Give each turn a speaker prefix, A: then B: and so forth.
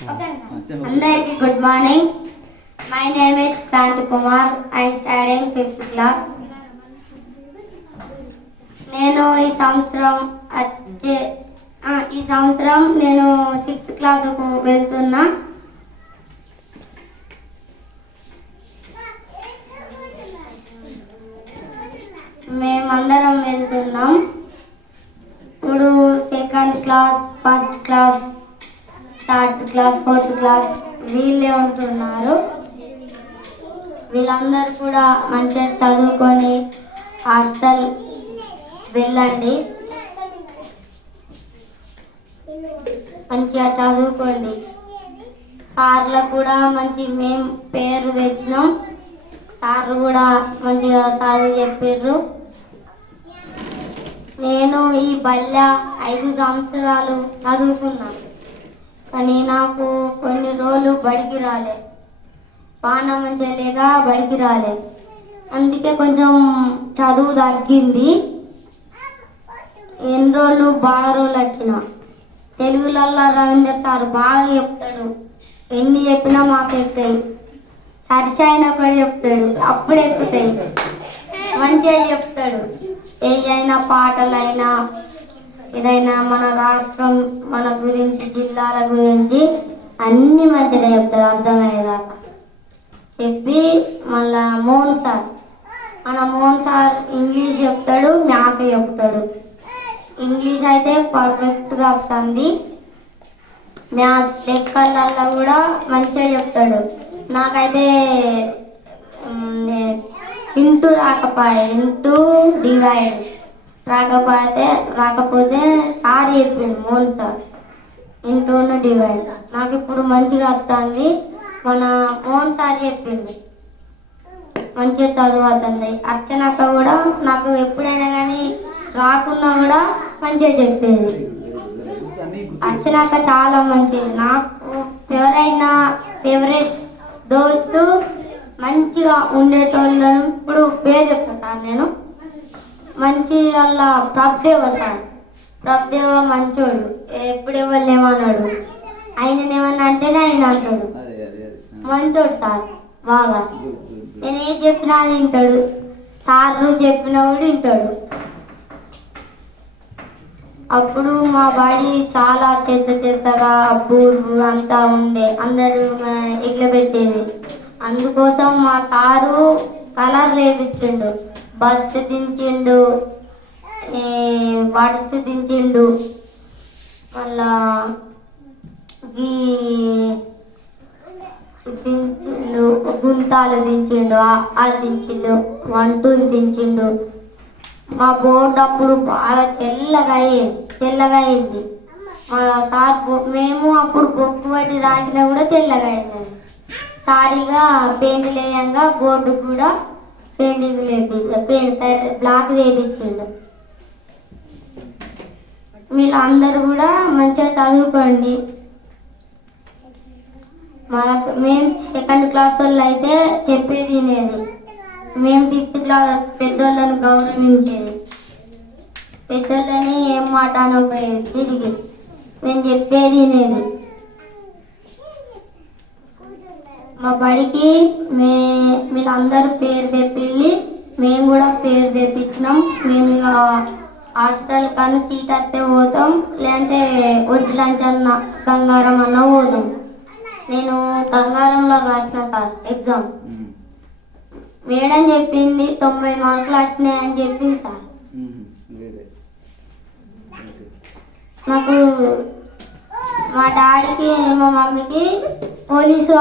A: అందరికీ good morning my name is Kranthi Kumar I studying fifth class నేను ఈ సంవత్సరం వచ్చే ఈ సంవత్సరం నేను సిక్స్త్ క్లాస్కు వెళ్తున్నా. మేమందరం వెళ్తున్నాం. ఇప్పుడు second class first class third class fourth class వీళ్ళే ఉంటున్నారు. వీళ్ళందరూ కూడా మంచిగా చదువుకొని హాస్టల్ వెళ్ళండి. మంచిగా చదువుకోండి. సార్లు కూడా మంచి మేము పేరు తెచ్చినాం. సార్లు కూడా మంచిగా చదువు చెప్పారు నేను ఈ బల్ల ఐదు సంవత్సరాలు చదువుతున్నాను కానీ నాకు కొన్ని రోజులు బడికి రాలే. పాన మంచిగా లేక బడికి రాలే. అందుకే కొంచెం చదువు తగ్గింది. ఎన్ని రోజులు? బాగా రోజులు వచ్చిన. తెలుగులలో రవీందర్ సార్ బాగా చెప్తాడు. ఎన్ని చెప్పినా మాకు ఎక్కుతాయి సరిసైన ఒకటి చెప్తాడు. అప్పుడు ఎక్కుతాయి మంచిగా చెప్తాడు. ఏదైనా పాటలైనా ఏదైనా మన రాష్ట్రం మన గురించి జిల్లాల గురించి అన్ని మంచిగా చెప్తాడు అర్థమయ్యేదాకా. చెప్పి మళ్ళా మోహన్ సార్. మన మోహన్ సార్ ఇంగ్లీష్ చెప్తాడు మ్యాథ్స్ చెప్తాడు. ఇంగ్లీష్ అయితే పర్ఫెక్ట్గా వస్తుంది. మ్యాథ్స్ లెక్కలలో కూడా మంచిగా చెప్తాడు. నాకైతే ఇంటూ రాకపోయే ఇంటూ డివైడ్. రాకపోతే రాకపోతే సార్ చెప్పిండు మోహన్ సార్ ఇంటూను డివైడ్. నాకు ఇప్పుడు మంచిగా వస్తుంది మన మోహన్ సార్ చెప్పిండు. మంచిగా చదువు అర్చనక్క కూడా నాకు ఎప్పుడైనా కానీ రాకున్నా కూడా మంచిగా చెప్పేది. అర్చనక్క చాలా మంచిది. నాకు ఎవరైనా ఫేవరెట్ దోస్తు మంచిగా ఉండేటోళ్ళను ఇప్పుడు పేరు చెప్తాను సార్ నేను. మంచి వాళ్ళ ప్రభుదేవ సార్. ప్రభుదేవ మంచోడు. ఎప్పుడు ఎవరు ఏమన్నాడు ఆయన ఏమన్నా అంటేనే ఆయన అంటాడు. మంచోడు సార్. బాగా. నేను ఏం చెప్పినా వింటాడు. సార్ నువ్వు చెప్పినా కూడా వింటాడు. అప్పుడు మా బాడీ చాలా చెత్త చెత్తగా బూరు అంతా ఉండే. అందరూ ఎగిలబెట్టేది అందుకోసం మా సారు కలర్ లేపించిండు. బస్సు దించిండు ఈ బడ్స్ దించిండు మళ్ళా ఈ దించిండు గుంతాలు దించిండు ఆ- అది దించిండు వన్ దించిండు. మా బోర్డు అప్పుడు బాగా తెల్లగా అయ్యింది తెల్లగా అయింది. మా సార్ మేము అప్పుడు బొగ్గు పట్టి రాకినా కూడా తెల్లగా అయింది సారీగా పెయింట్ లేయంగా బోర్డు కూడా పెయింటింగ్ లేపింది. పెయింట్ బ్లాక్ వేయించిండు అందరు కూడా మంచిగా చదువుకోండి. మాకు మేము సెకండ్ క్లాస్ వాళ్ళు అయితే చెప్పేది వినేది. మేము ఫిఫ్త్ క్లాస్ పెద్దోళ్ళని గౌరవించేది. పెద్దోళ్ళని ఏం మాట అనకపోయేది తిరిగి. మేము చెప్పేది వినేది. మా బడికి మే మీరందరూ పేరు చెప్పి మేము కూడా పేరు తెప్పించినాం. మేము ఇక హాస్టల్ కానీ సీట్ వస్తే పోతాం. లేదంటే ఒడ్డు లంచ్ అన్న గంగారం అన్న పోతాం. నేను గంగారంలో రాసిన సార్ ఎగ్జామ్. మేడం చెప్పింది తొంభై మార్కులు వచ్చినాయని చెప్పింది సార్. నాకు మా డాడీకి మా మమ్మీకి పోలీసు